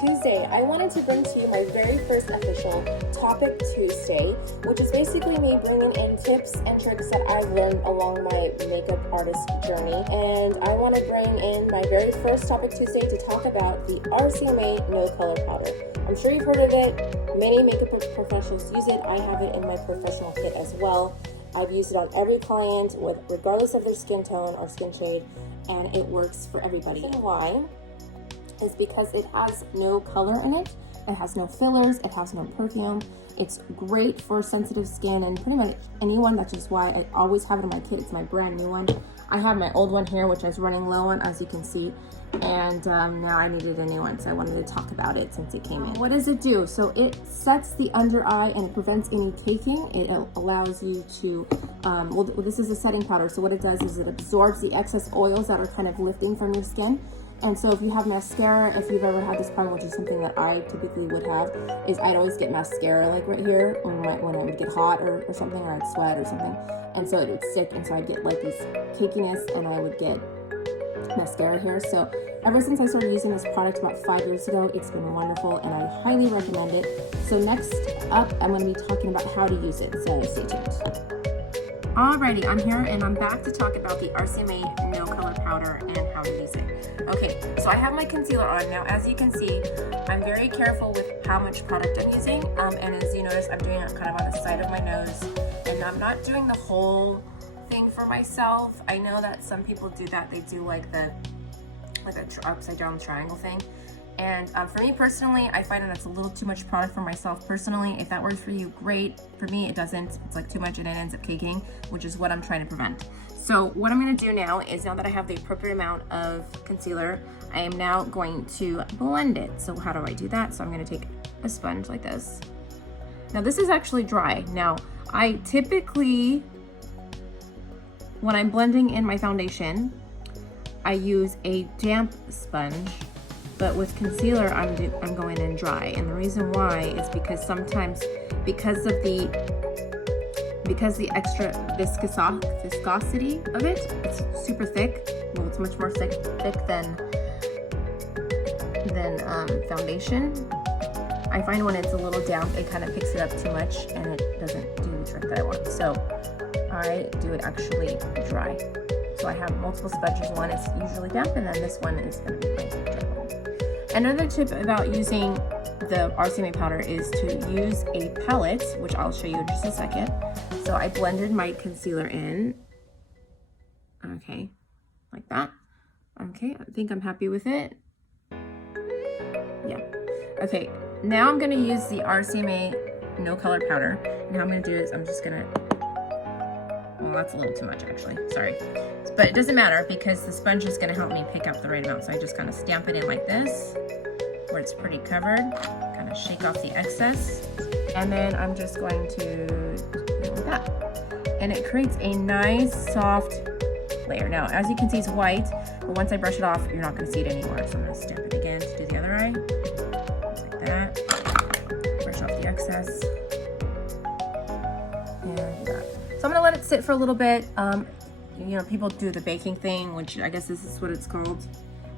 Tuesday. I wanted to bring to you my very first official Topic Tuesday, which is basically me bringing in tips and tricks that I've learned along my makeup artist journey. And I want to bring in my very first Topic Tuesday to talk about the RCMA No Color Powder. I'm sure you've heard of it. Many makeup professionals use it. I have it in my professional kit as well. I've used it on every client, regardless of their skin tone or skin shade, and it works for everybody. And why? Is because it has no color in it, it has no fillers, it has no perfume. It's great for sensitive skin and pretty much anyone. That's just why I always have it in my kit. It's my brand new one. I have my old one here, which I was running low on, as you can see, and now I needed a new one, so I wanted to talk about it since it came in. What does it do? So it sets the under eye and it prevents any caking. It allows you to, well, this is a setting powder, so what it does is it absorbs the excess oils that are kind of lifting from your skin. And so if you have mascara, if you've ever had this problem, which is something that I typically would have, is I'd always get mascara like right here when I would get hot or something, or I'd sweat or something. And so it would stick, and so I'd get like this cakiness and I would get mascara here. So ever since I started using this product about 5 years ago, it's been wonderful and I highly recommend it. So next up, I'm going to be talking about how to use it, so stay tuned. Alrighty, I'm here and I'm back to talk about the RCMA No Color Powder and how to use it. Okay, so I have my concealer on now. As you can see, I'm very careful with how much product I'm using, and as you notice, I'm doing it kind of on the side of my nose, and I'm not doing the whole thing for myself. I know that some people do that. They do like the upside down triangle thing. And for me personally, I find that it's a little too much product for myself personally. If that works for you, great. For me, it doesn't. It's like too much and it ends up caking, which is what I'm trying to prevent. So what I'm going to do now is, now that I have the appropriate amount of concealer, I am now going to blend it. So how do I do that? So I'm going to take a sponge like this. Now this is actually dry. Now I typically, when I'm blending in my foundation, I use a damp sponge. But with concealer, I'm going in dry, and the reason why is because sometimes, because the extra viscosity of it, it's super thick. Well, it's much more thick than foundation. I find when it's a little damp, it kind of picks it up too much, and it doesn't do the trick that I want. So I do it actually dry. So I have multiple sponges. One is usually damp, and then this one is going to be my dry one. Another tip about using the RCMA powder is to use a palette, which I'll show you in just a second. So I blended my concealer in, okay, like that. Okay, I think I'm happy with it. Yeah. Okay, now I'm gonna use the RCMA No Color Powder. And how I'm gonna do is I'm just gonna, well, that's a little too much actually, sorry. But it doesn't matter because the sponge is gonna help me pick up the right amount. So I just kind of stamp it in like this, where it's pretty covered, kind of shake off the excess. And then I'm just going to do it like that. And it creates a nice soft layer. Now, as you can see, it's white, but once I brush it off, you're not gonna see it anymore. So I'm gonna stamp it again to do the other eye, just like that. Brush off the excess. And do that. So I'm gonna let it sit for a little bit. You know, people do the baking thing, which I guess this is what it's called.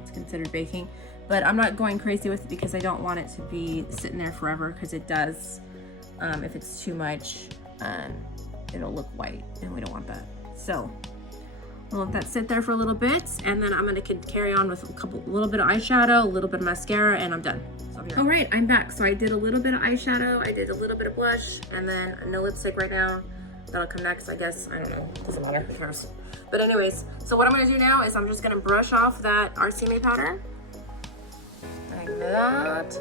It's considered baking. But I'm not going crazy with it because I don't want it to be sitting there forever, because it does, if it's too much, it'll look white, and we don't want that. So I'll let that sit there for a little bit, and then I'm gonna carry on with a little bit of eyeshadow, a little bit of mascara, and I'm done. So all right, I'm back. So I did a little bit of eyeshadow, I did a little bit of blush, and then no lipstick right now. That'll come next, I guess. I don't know, doesn't matter, who cares? But anyways, so what I'm gonna do now is I'm just gonna brush off that RCMA powder. Like that.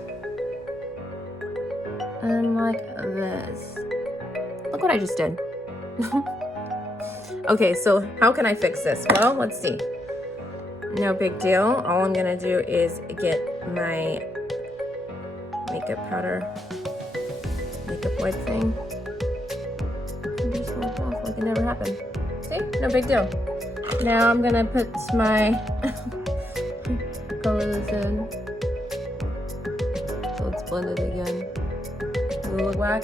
And like this. Look what I just did. Okay, so how can I fix this? Well, let's see. No big deal. All I'm gonna do is get my makeup powder, makeup wipe thing, and just wipe off like it never happened. See? No big deal. Now I'm gonna put my color this in. So let's blend it again. Does it look whack?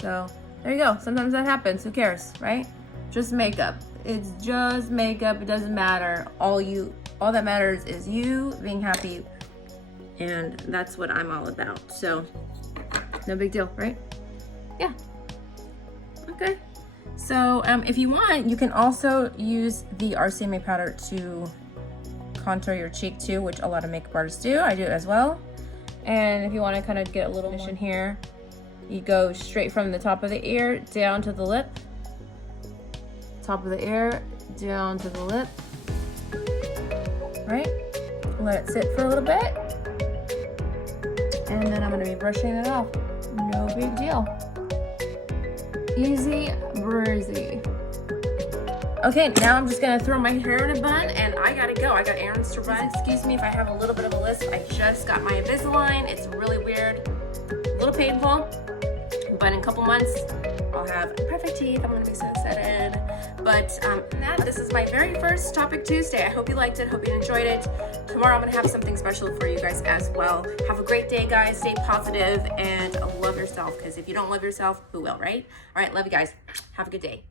So there you go. Sometimes that happens. Who cares, right? Just makeup. It's just makeup. It doesn't matter. All that matters is you being happy, and that's what I'm all about. So no big deal, right? Yeah. Okay. So if you want, you can also use the RCMA powder to contour your cheek too, which a lot of makeup artists do. I do it as well. And if you want to kind of get a little mission here, you go straight from the top of the ear down to the lip. Top of the ear down to the lip. Right? Let it sit for a little bit. And then I'm going to be brushing it off. No big deal. Easy breezy. Okay, now I'm just gonna throw my hair in a bun and I gotta go. I got errands to run. Excuse me if I have a little bit of a lisp. I just got my Invisalign. It's really weird, a little painful, but in a couple months, I'll have perfect teeth. I'm gonna be so excited. But this is my very first Topic Tuesday. I hope you liked it, hope you enjoyed it. Tomorrow I'm gonna have something special for you guys as well. Have a great day, guys. Stay positive and love yourself, because if you don't love yourself, who will, right? All right, love you guys. Have a good day.